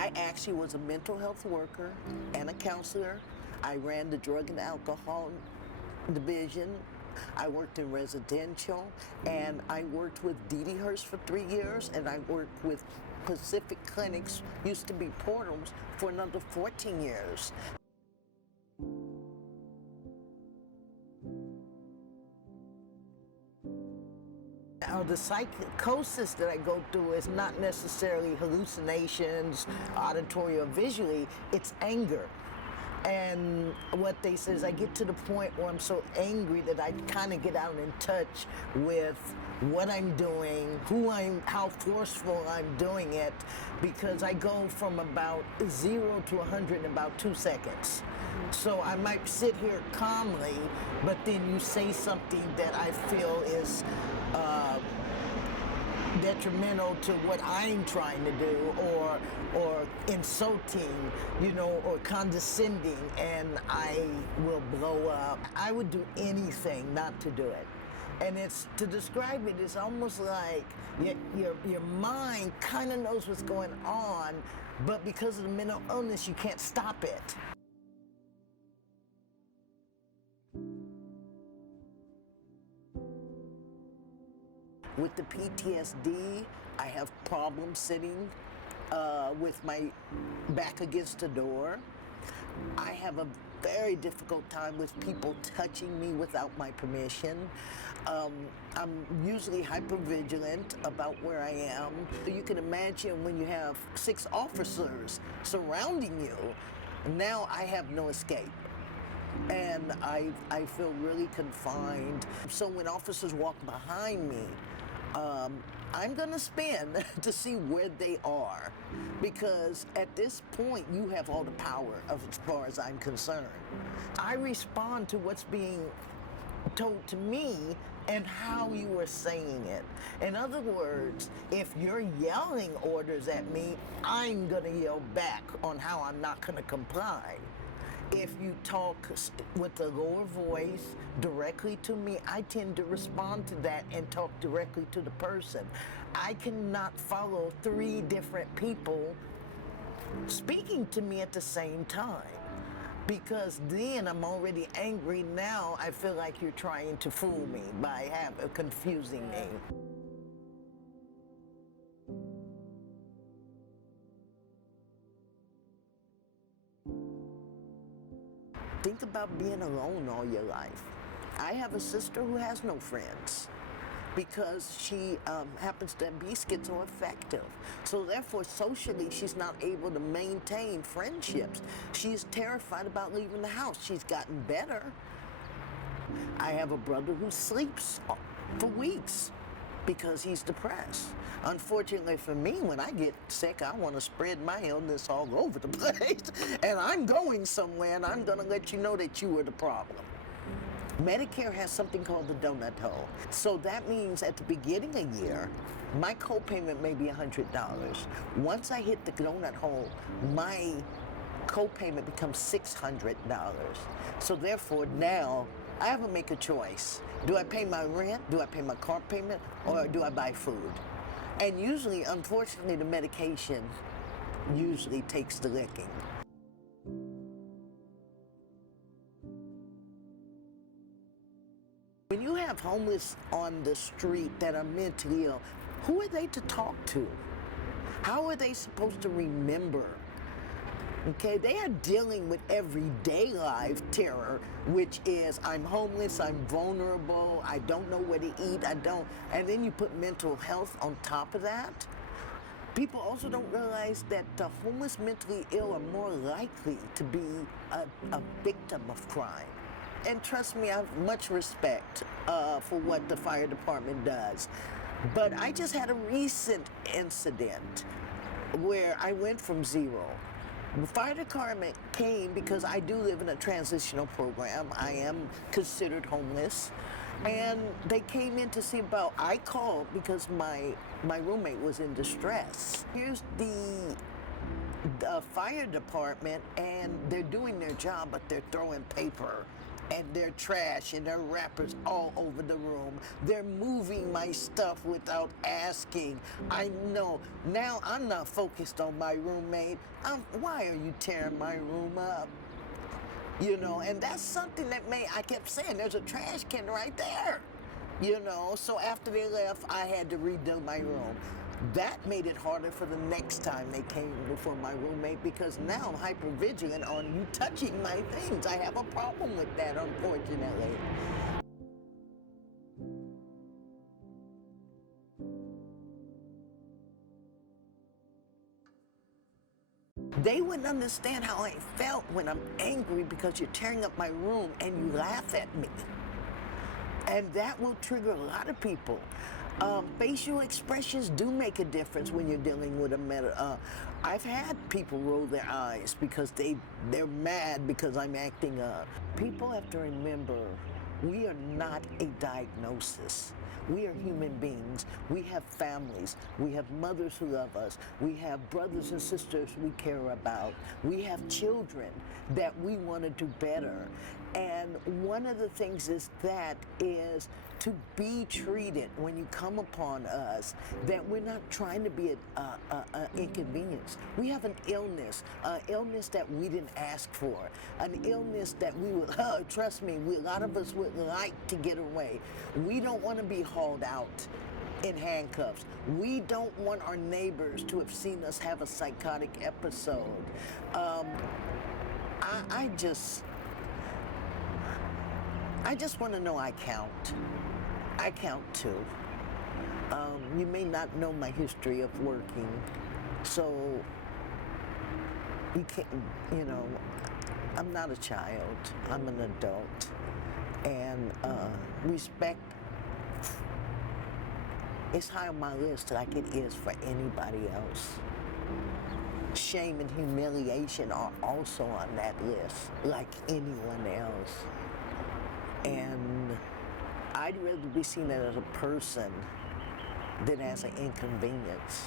I actually was a mental health worker and a counselor. I ran the drug and alcohol division. I worked in residential, and I worked with Dee Hurst for 3 years, and I worked with Pacific Clinics, used to be Portals, for another 14 years. The psychosis that I go through is not necessarily hallucinations, auditory or visually, it's anger. And what they say is I get to the point where I'm so angry that I kind of get out in touch with what I'm doing, how forceful I'm doing it, because I go from about 0 to 100 in about 2 seconds. So I might sit here calmly, but then you say something that I feel is detrimental to what I'm trying to do, or insulting, or condescending, and I will blow up. I would do anything not to do it. And it's, to describe it, it's almost like your mind kind of knows what's going on, but because of the mental illness, you can't stop it. With the PTSD, I have problems sitting with my back against the door. I have a very difficult time with people touching me without my permission. I'm usually hypervigilant about where I am. You can imagine when you have 6 officers surrounding you, now I have no escape. And I feel really confined. So when officers walk behind me, I'm gonna spin to see where they are, because at this point you have all the power as far as I'm concerned. I respond to what's being told to me and how you are saying it. In other words, if you're yelling orders at me, I'm gonna yell back on how I'm not gonna comply. If you talk with a lower voice directly to me, I tend to respond to that and talk directly to the person. I cannot follow 3 different people speaking to me at the same time, because then I'm already angry. Now I feel like you're trying to fool me by confusing me. Think about being alone all your life. I have a sister who has no friends because she happens to be schizoaffective. So therefore, socially, she's not able to maintain friendships. She's terrified about leaving the house. She's gotten better. I have a brother who sleeps for weeks because he's depressed. Unfortunately for me, when I get sick, I want to spread my illness all over the place. And I'm going somewhere, and I'm going to let you know that you were the problem. Medicare has something called the donut hole. So that means at the beginning of the year, my copayment may be $100. Once I hit the donut hole, my copayment becomes $600. So therefore now, I have to make a choice. Do I pay my rent? Do I pay my car payment? Or do I buy food? And usually, unfortunately, the medication usually takes the licking. When you have homeless on the street that are mentally ill, who are they to talk to? How are they supposed to remember? Okay, they are dealing with everyday life terror, which is I'm homeless, I'm vulnerable, I don't know where to eat, and then you put mental health on top of that. People also don't realize that the homeless mentally ill are more likely to be a victim of crime. And trust me, I have much respect for what the fire department does. But I just had a recent incident where I went from 0. The fire department came because I do live in a transitional program. I am considered homeless. And they came in to see about, I called because my roommate was in distress. Here's the fire department, and they're doing their job, but they're throwing paper and their trash and their wrappers all over the room. They're moving my stuff without asking. I know. Now I'm not focused on my roommate. Why are you tearing my room up? You know, and that's something that I kept saying, there's a trash can right there. You know, so after they left, I had to redo my room. That made it harder for the next time they came before my roommate, because now I'm hyper vigilant on you touching my things. I have a problem with that, unfortunately. They wouldn't understand how I felt when I'm angry because you're tearing up my room and you laugh at me. And that will trigger a lot of people. Facial expressions do make a difference when you're dealing with a I've had people roll their eyes because they're mad because I'm acting up. People have to remember, we are not a diagnosis. We are human beings. We have families. We have mothers who love us. We have brothers and sisters we care about. We have children that we want to do better. And one of the things is to be treated when you come upon us, that we're not trying to be an inconvenience. We have an illness that we didn't ask for, an illness that we would, trust me, a lot of us would like to get away. We don't want to be hauled out in handcuffs. We don't want our neighbors to have seen us have a psychotic episode. I just want to know I count. I count too. You may not know my history of working, so you can't, you know, I'm not a child, I'm an adult. And respect is high on my list like it is for anybody else. Shame and humiliation are also on that list, like anyone else. And I'd rather be seen as a person than as an inconvenience.